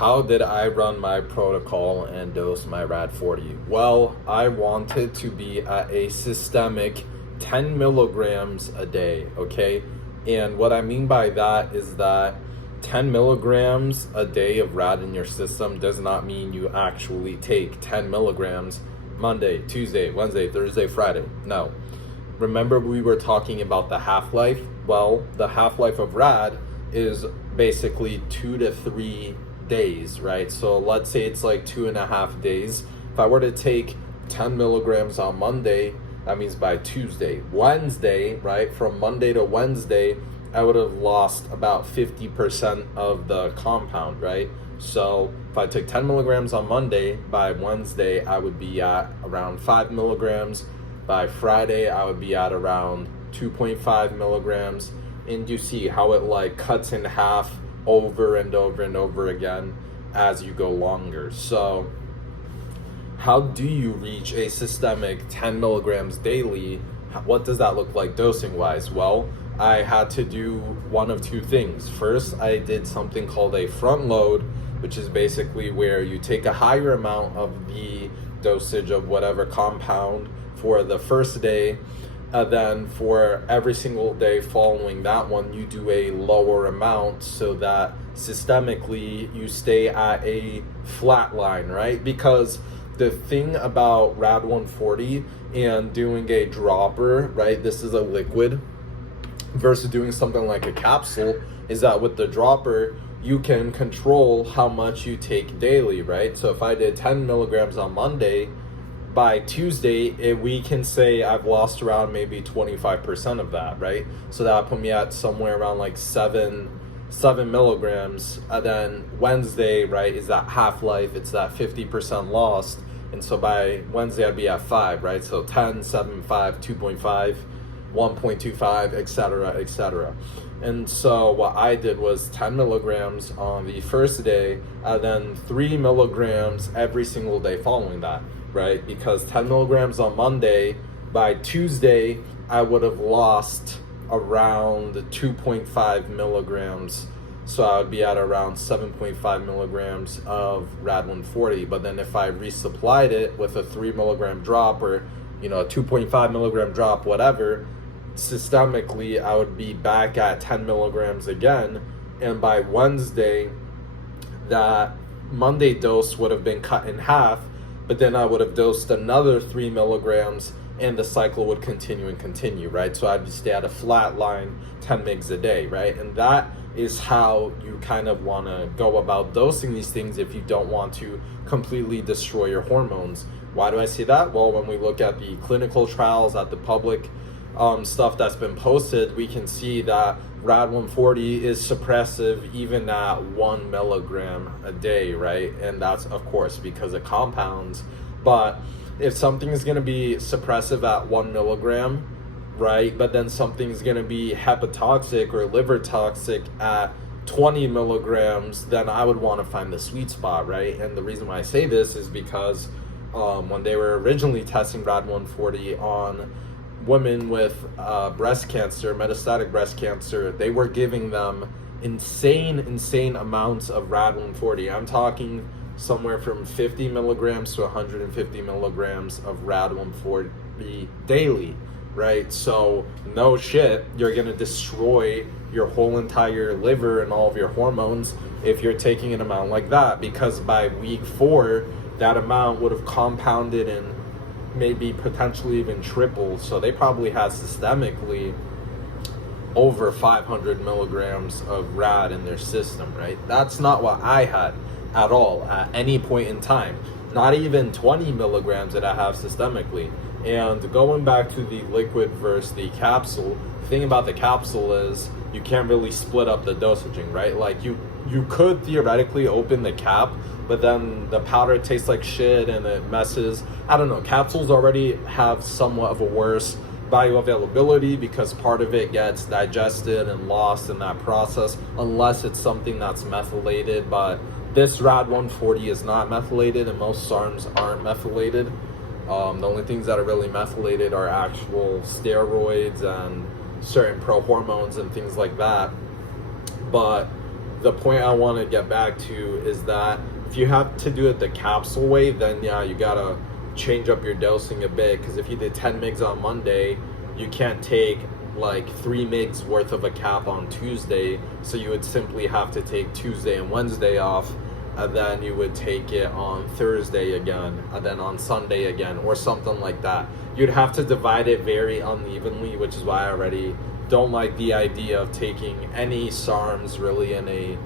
how did I run my protocol and dose my RAD 40? Well, I wanted to be at a systemic 10 milligrams a day, okay? And what I mean by that is that 10 milligrams a day of RAD in your system does not mean you actually take 10 milligrams Monday, Tuesday, Wednesday, Thursday, Friday. No. Remember we were talking about the half-life? Well, the half-life of RAD is basically 2 to 3 days, right? So let's say it's like 2.5 days. If I were to take 10 milligrams on Monday, that means by Tuesday. Wednesday, right? From Monday to Wednesday, I would have lost about 50% of the compound, right? So if I took 10 milligrams on Monday, by Wednesday, I would be at around 5 milligrams. By Friday, I would be at around 2.5 milligrams. And you see how it like cuts in half over and over and over again as you go longer. So how do you reach a systemic 10 milligrams daily? What does that look like dosing wise? Well, I had to do one of two things. First, I did something called a front load, which is basically where you take a higher amount of the dosage of whatever compound for the first day, and then for every single day following that one, you do a lower amount so that systemically you stay at a flat line, right? Because the thing about RAD 140 and doing a dropper, right, this is a liquid, versus doing something like a capsule, is that with the dropper, you can control how much you take daily, right? So if I did 10 milligrams on Monday, by Tuesday, we can say I've lost around maybe 25% of that, right? So that put me at somewhere around like 7 milligrams. And then Wednesday, right, is that half-life, it's that 50% lost. And so by Wednesday, I'd be at 5, right? So 10, 7, 5, 2.5, 1.25, etc., etc. And so what I did was 10 milligrams on the first day, and then 3 milligrams every single day following that, right? Because 10 milligrams on Monday, by Tuesday, I would have lost around 2.5 milligrams. So I would be at around 7.5 milligrams of RAD 140. But then if I resupplied it with a 3 milligram drop, or a 2.5 milligram drop, whatever, systemically I would be back at 10 milligrams again. And by Wednesday, that Monday dose would have been cut in half, but then I would have dosed another 3 milligrams and the cycle would continue, right? So I'd stay at a flat line, 10 mgs a day, right? And that is how you kind of want to go about dosing these things if you don't want to completely destroy your hormones. Why do I say that? Well, when we look at the clinical trials, at the public stuff that's been posted, we can see that RAD 140 is suppressive even at 1 milligram a day, right? And that's, of course, because of compounds. But if something is going to be suppressive at 1 milligram, right, but then something's going to be hepatotoxic or liver toxic at 20 milligrams, then I would want to find the sweet spot, right? And the reason why I say this is because when they were originally testing RAD 140 on women with breast cancer, metastatic breast cancer, they were giving them insane amounts of RAD 140. I'm talking somewhere from 50 milligrams to 150 milligrams of RAD 140 daily, right? So no shit, you're gonna destroy your whole entire liver and all of your hormones if you're taking an amount like that, because by week 4, that amount would have compounded and maybe potentially even tripled. So they probably had systemically over 500 milligrams of RAD in their system, right? That's not what I had at all at any point in time. Not even 20 milligrams that I have systemically. And going back to the liquid versus the capsule, the thing about the capsule is you can't really split up the dosaging, right? Like you could theoretically open the cap, but then the powder tastes like shit and it messes. I don't know, capsules already have somewhat of a worse bioavailability because part of it gets digested and lost in that process, unless it's something that's methylated. But this RAD 140 is not methylated, and most SARMs aren't methylated. The only things that are really methylated are actual steroids and certain prohormones and things like that. But the point I want to get back to is that if you have to do it the capsule way, then yeah, you gotta change up your dosing a bit, because if you did 10 mgs on Monday, you can't take like 3 mgs worth of a cap on Tuesday, so you would simply have to take Tuesday and Wednesday off, and then you would take it on Thursday again, and then on Sunday again, or something like that. You'd have to divide it very unevenly, which is why I already don't like the idea of taking any SARMs really in a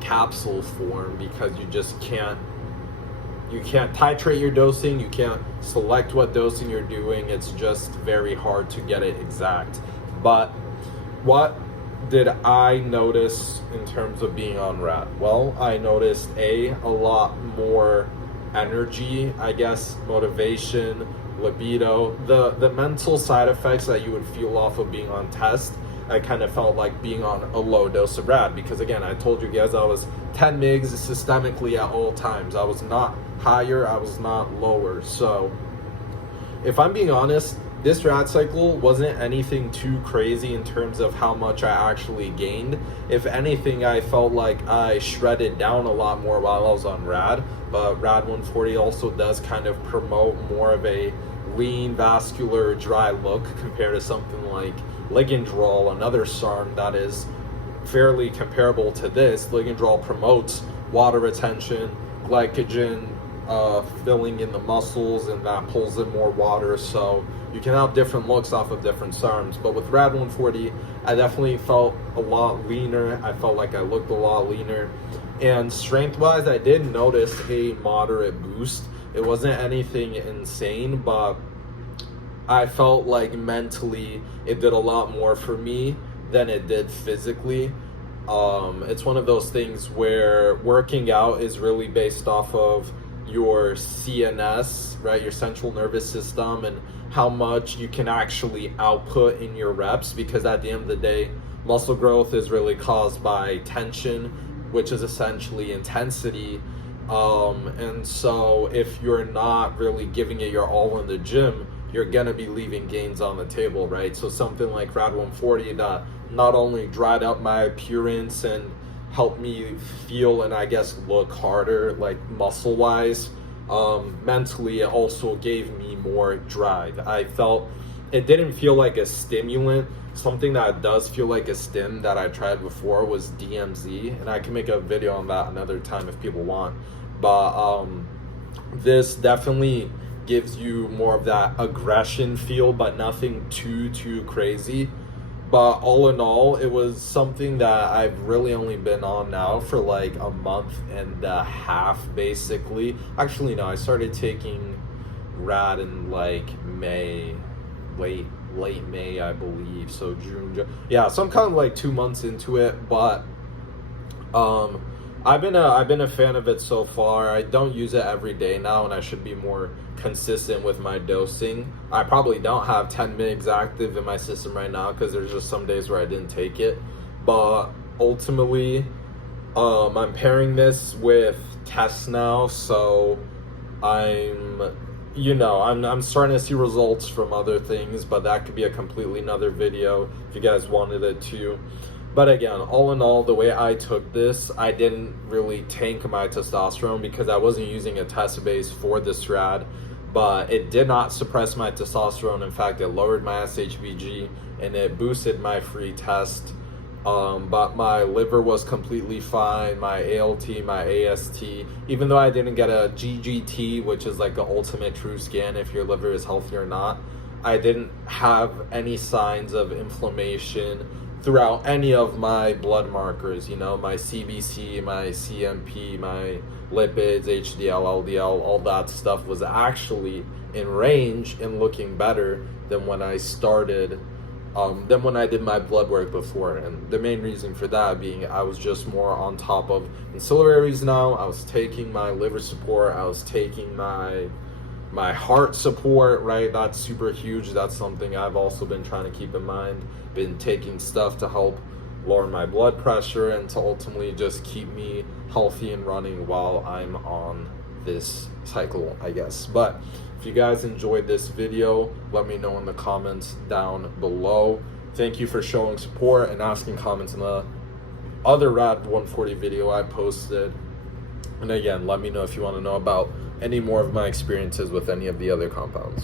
capsule form, because you just can't titrate your dosing, you can't select what dosing you're doing. It's just very hard to get it exact. But what did I notice in terms of being on RAD? Well, I noticed a lot more energy, I guess, motivation, libido, the mental side effects that you would feel off of being on test. I kind of felt like being on a low dose of RAD, because again, I told you guys I was 10 mgs systemically at all times. I was not higher, I was not lower. So if I'm being honest, this RAD cycle wasn't anything too crazy in terms of how much I actually gained. If anything, I felt like I shredded down a lot more while I was on RAD, but RAD 140 also does kind of promote more of a lean, vascular, dry look compared to something like Ligandrol, another SARM that is fairly comparable to this. Ligandrol promotes water retention, glycogen filling in the muscles, and that pulls in more water, so you can have different looks off of different SARMs. But with RAD 140, I definitely felt a lot leaner. I felt like I looked a lot leaner, and strength wise, I did notice a moderate boost. It wasn't anything insane, but I felt like mentally it did a lot more for me than it did physically. It's one of those things where working out is really based off of your CNS, right, your central nervous system, and how much you can actually output in your reps, because at the end of the day, muscle growth is really caused by tension, which is essentially intensity. And so if you're not really giving it your all in the gym, you're gonna be leaving gains on the table, right? So something like RAD 140 that not only dried up my appearance and helped me feel and I guess look harder, like muscle wise, mentally it also gave me more drive. I felt it didn't feel like a stimulant. Something that does feel like a stim that I tried before was DMZ, and I can make a video on that another time if people want. But this definitely gives you more of that aggression feel, but nothing too crazy. But all in all, it was something that I've really only been on now for like a month and a half, basically. Actually, no, I started taking RAD in like May, late May, I believe. So June, yeah, so I'm kind of like 2 months into it, but I've been a fan of it so far. I don't use it every day now, and I should be more consistent with my dosing. I probably don't have 10 mgs active in my system right now, because there's just some days where I didn't take it. But ultimately, I'm pairing this with tests now, so I'm starting to see results from other things, but that could be a completely another video if you guys wanted it to. But again, all in all, the way I took this, I didn't really tank my testosterone because I wasn't using a test base for this RAD, but it did not suppress my testosterone. In fact, it lowered my SHBG and it boosted my free test. But my liver was completely fine, my ALT, my AST, even though I didn't get a GGT, which is like the ultimate true scan if your liver is healthy or not. I didn't have any signs of inflammation throughout any of my blood markers, my CBC, my CMP, my lipids, HDL, LDL, all that stuff was actually in range and looking better than when I started, than when I did my blood work before. And the main reason for that being I was just more on top of ancillaries now. I was taking my liver support, I was taking my heart support, right? That's super huge. That's something I've also been trying to keep in mind. Been taking stuff to help lower my blood pressure and to ultimately just keep me healthy and running while I'm on this cycle, I guess. But if you guys enjoyed this video, let me know in the comments down below. Thank you for showing support and asking comments in the other Rad 140 video I posted. And again, let me know if you want to know about any more of my experiences with any of the other compounds.